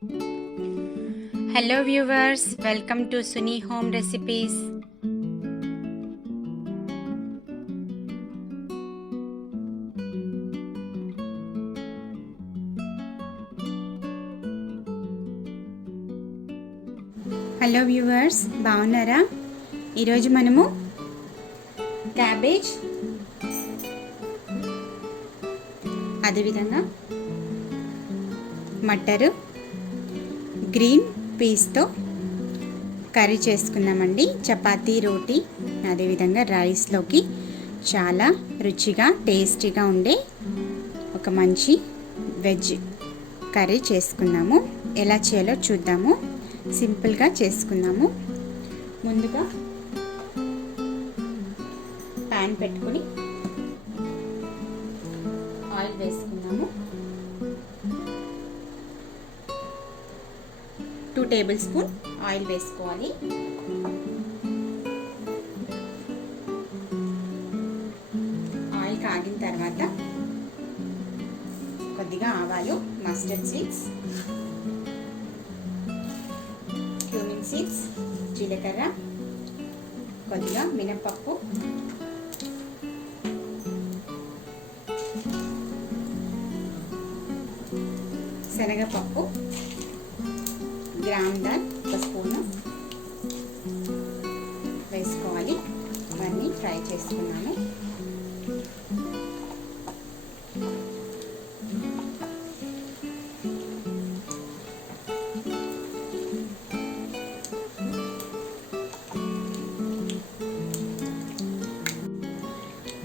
Hello viewers, welcome to Suni Home Recipes. Hello viewers, బాగున్నారా? ఈరోజు మనము క్యాబేజ్ అదేవిధంగా మటరు గ్రీన్ పీస్తో కర్రీ చేసుకుందామండి. చపాతీ, రోటీ, అదేవిధంగా రైస్లోకి చాలా రుచిగా టేస్టీగా ఉండే ఒక మంచి వెజ్ కర్రీ చేసుకుందాము. ఎలా చేయాలో చూద్దాము. సింపుల్గా చేసుకుందాము. ముందుగా ప్యాన్ పెట్టుకొని ఆయిల్ వేసుకుందాము. 2 టేబుల్ స్పూన్ ఆయిల్ వేసుకోవాలి. ఆయిల్ కాగిన తర్వాత కొద్దిగా ఆవాలు, మస్టర్డ్ సీడ్స్, క్యూమిన్ సీడ్స్, జీలకర్ర, కొద్దిగా మినపప్పు, శనగపప్పు, గ్రామ్ దాల్ 1 స్పూను వేసుకోవాలి. ఇవన్నీ ఫ్రై చేసుకున్నాము.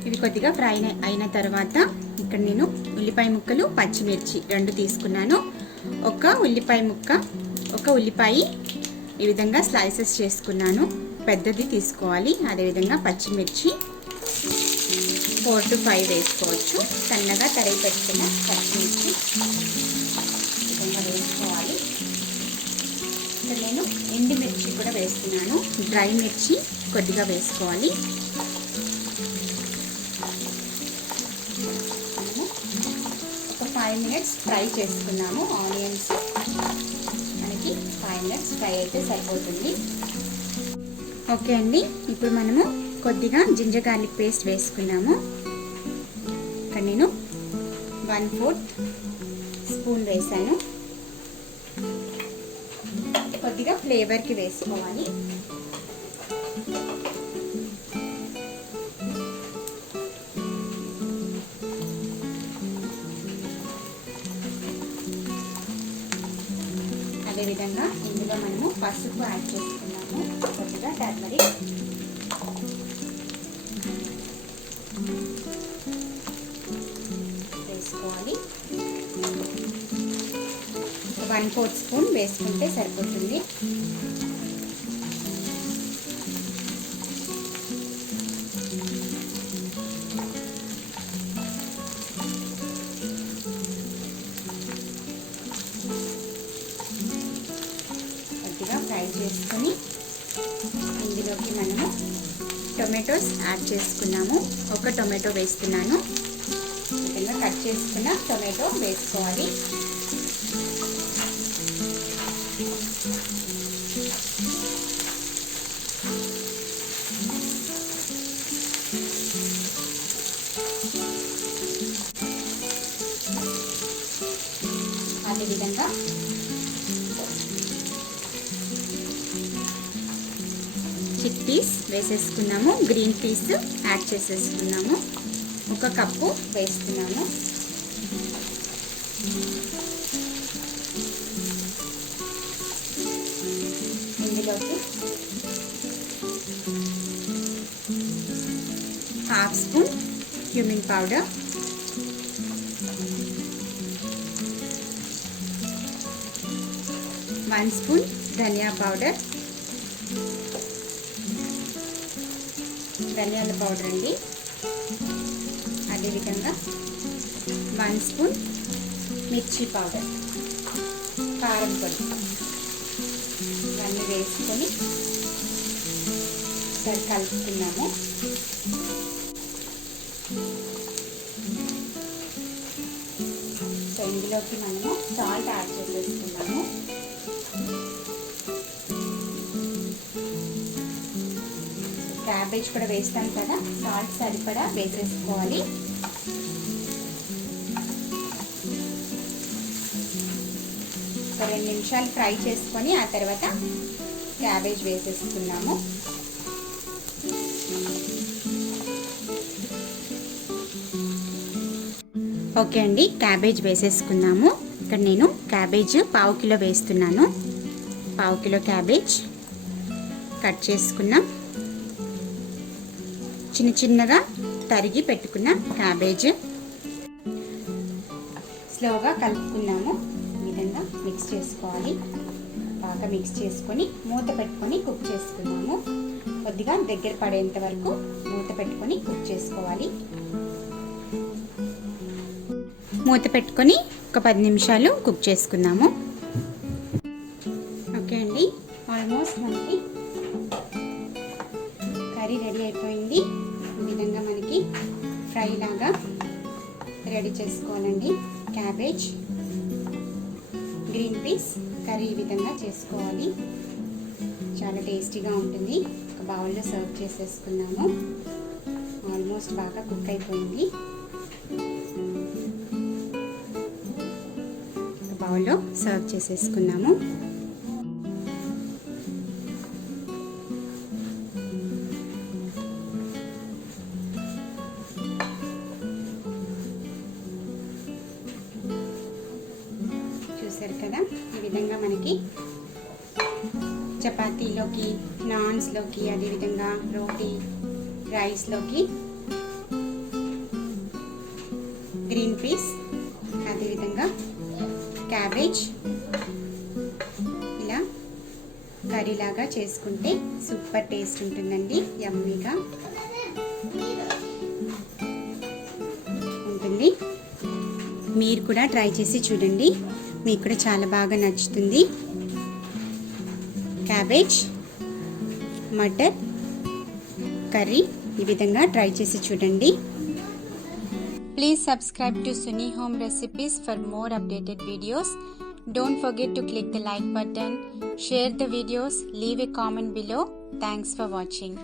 ఇవి కొద్దిగా ఫ్రై అయిన తర్వాత ఇక్కడ నేను ఉల్లిపాయ ముక్కలు, పచ్చిమిర్చి 2 తీసుకున్నాను. ఒక ఉల్లిపాయ ఈ విధంగా స్లైసెస్ చేసుకున్నాను. పెద్దది తీసుకోవాలి. అదేవిధంగా పచ్చిమిర్చి 4 to 5 వేసుకోవచ్చు. సన్నగా తరిగి పెట్టుకున్న పచ్చిమిర్చి ఈ విధంగా వేసుకోవాలి. ఇక్కడ నేను ఎండుమిర్చి కూడా వేస్తున్నాను. డ్రై మిర్చి కొద్దిగా వేసుకోవాలి. ఒక 5 minutes ఫ్రై చేసుకున్నాము. ఆనియన్స్ మనకి 5 minutes ఫ్రై అయితే సరిపోతుంది. ఓకే అండి, ఇప్పుడు మనము కొద్దిగా జింజర్ గార్లిక్ పేస్ట్ వేసుకున్నాము. ఇక్కడ నేను 1/4 స్పూన్ వేసాను. కొద్దిగా ఫ్లేవర్కి వేసుకోవాలి. అదేవిధంగా ఇందులో మనము పసుపు యాడ్ చేసుకున్నాము. కొద్దిగా టర్మరిక్, వేసుకోవాలి. 1/4 స్పూన్ వేసుకుంటే సరిపోతుంది. ఫ్రై చేసుకొని ఇందులోకి మనము టొమాటోస్ యాడ్ చేసుకున్నాము. ఒక టొమాటో వేస్తున్నాను. ఇలా కట్ చేసుకున్న టొమాటో వేసుకోవాలి. అదేవిధంగా చిక్ పీస్ వేసేసుకున్నాము. గ్రీన్ పీస్ యాడ్ చేసేసుకున్నాము. 1 కప్పు వేస్తున్నాము. ఇందులోకి 1/2 స్పూన్ క్యూమిన్ పౌడర్, 1 స్పూన్ ధనియా పౌడర్, ధనియాల పౌడర్ అండి. అదేవిధంగా 1 స్పూన్ మిర్చి పౌడర్, కారం పొడి, ఇవన్నీ వేసుకొని సరి కలుపుకున్నాము. సో ఇందులోకి మనము సాల్ట్ యాడ్ చేసేసుకున్నాము. క్యాబేజ్ కూడా వేస్తాం కదా, సాల్ట్ సరిపడా వేసేసుకోవాలి. ఒక 2 నిమిషాలు ఫ్రై చేసుకొని ఆ తర్వాత క్యాబేజ్ వేసేసుకున్నాము. ఓకే అండి, క్యాబేజ్ వేసేసుకున్నాము. ఇక్కడ నేను క్యాబేజ్ 1/2 కిలో వేస్తున్నాను. 1/2 కిలో క్యాబేజ్ కట్ చేసుకున్నాం. చిన్న చిన్నగా తరిగి పెట్టుకున్న క్యాబేజ్ స్లోగా కలుపుకున్నాము. ఈ విధంగా మిక్స్ చేసుకోవాలి. బాగా మిక్స్ చేసుకొని మూత పెట్టుకొని కుక్ చేసుకున్నాము. కొద్దిగా దగ్గర పడేంత వరకు మూత పెట్టుకొని కుక్ చేసుకోవాలి. మూత పెట్టుకొని ఒక 10 నిమిషాలు కుక్ చేసుకున్నాము. ఓకే అండి, ఆల్మోస్ట్ మనకి కర్రీ రెడీ అయిపోయింది. ఈ విధంగా మనకి ఫ్రై లాగా రెడీ చేసుకోవాలండి. క్యాబేజ్, గ్రీన్ పీస్ కర్రీ ఈ విధంగా చేసుకోవాలి. చాలా టేస్టీగా ఉంటుంది. ఒక బౌల్లో సర్వ్ చేసేసుకున్నాము. ఆల్మోస్ట్ బాగా కుక్ అయిపోయింది. ఒక బౌల్లో సర్వ్ చేసేసుకున్నాము. చూసారు కదా, ఈ విధంగా మనకి చపాతీలోకి, నాన్స్లోకి, అదేవిధంగా రోటీ, రైస్లోకి గ్రీన్ పీస్, అదేవిధంగా క్యాబేజ్ ఇలా కర్రీలాగా చేసుకుంటే సూపర్ టేస్ట్ ఉంటుందండి. యమ్మీగా ఉంటుంది. మీరు కూడా ట్రై చేసి చూడండి, మీకు కూడా చాలా బాగా నచ్చుతుంది. క్యాబేజ్ మటర్ కర్రీ ఈ విధంగా ట్రై చేసి చూడండి. Please subscribe to Suni Home Recipes for more updated videos. Don't forget to click the like button, share the videos, leave a comment below. Thanks for watching.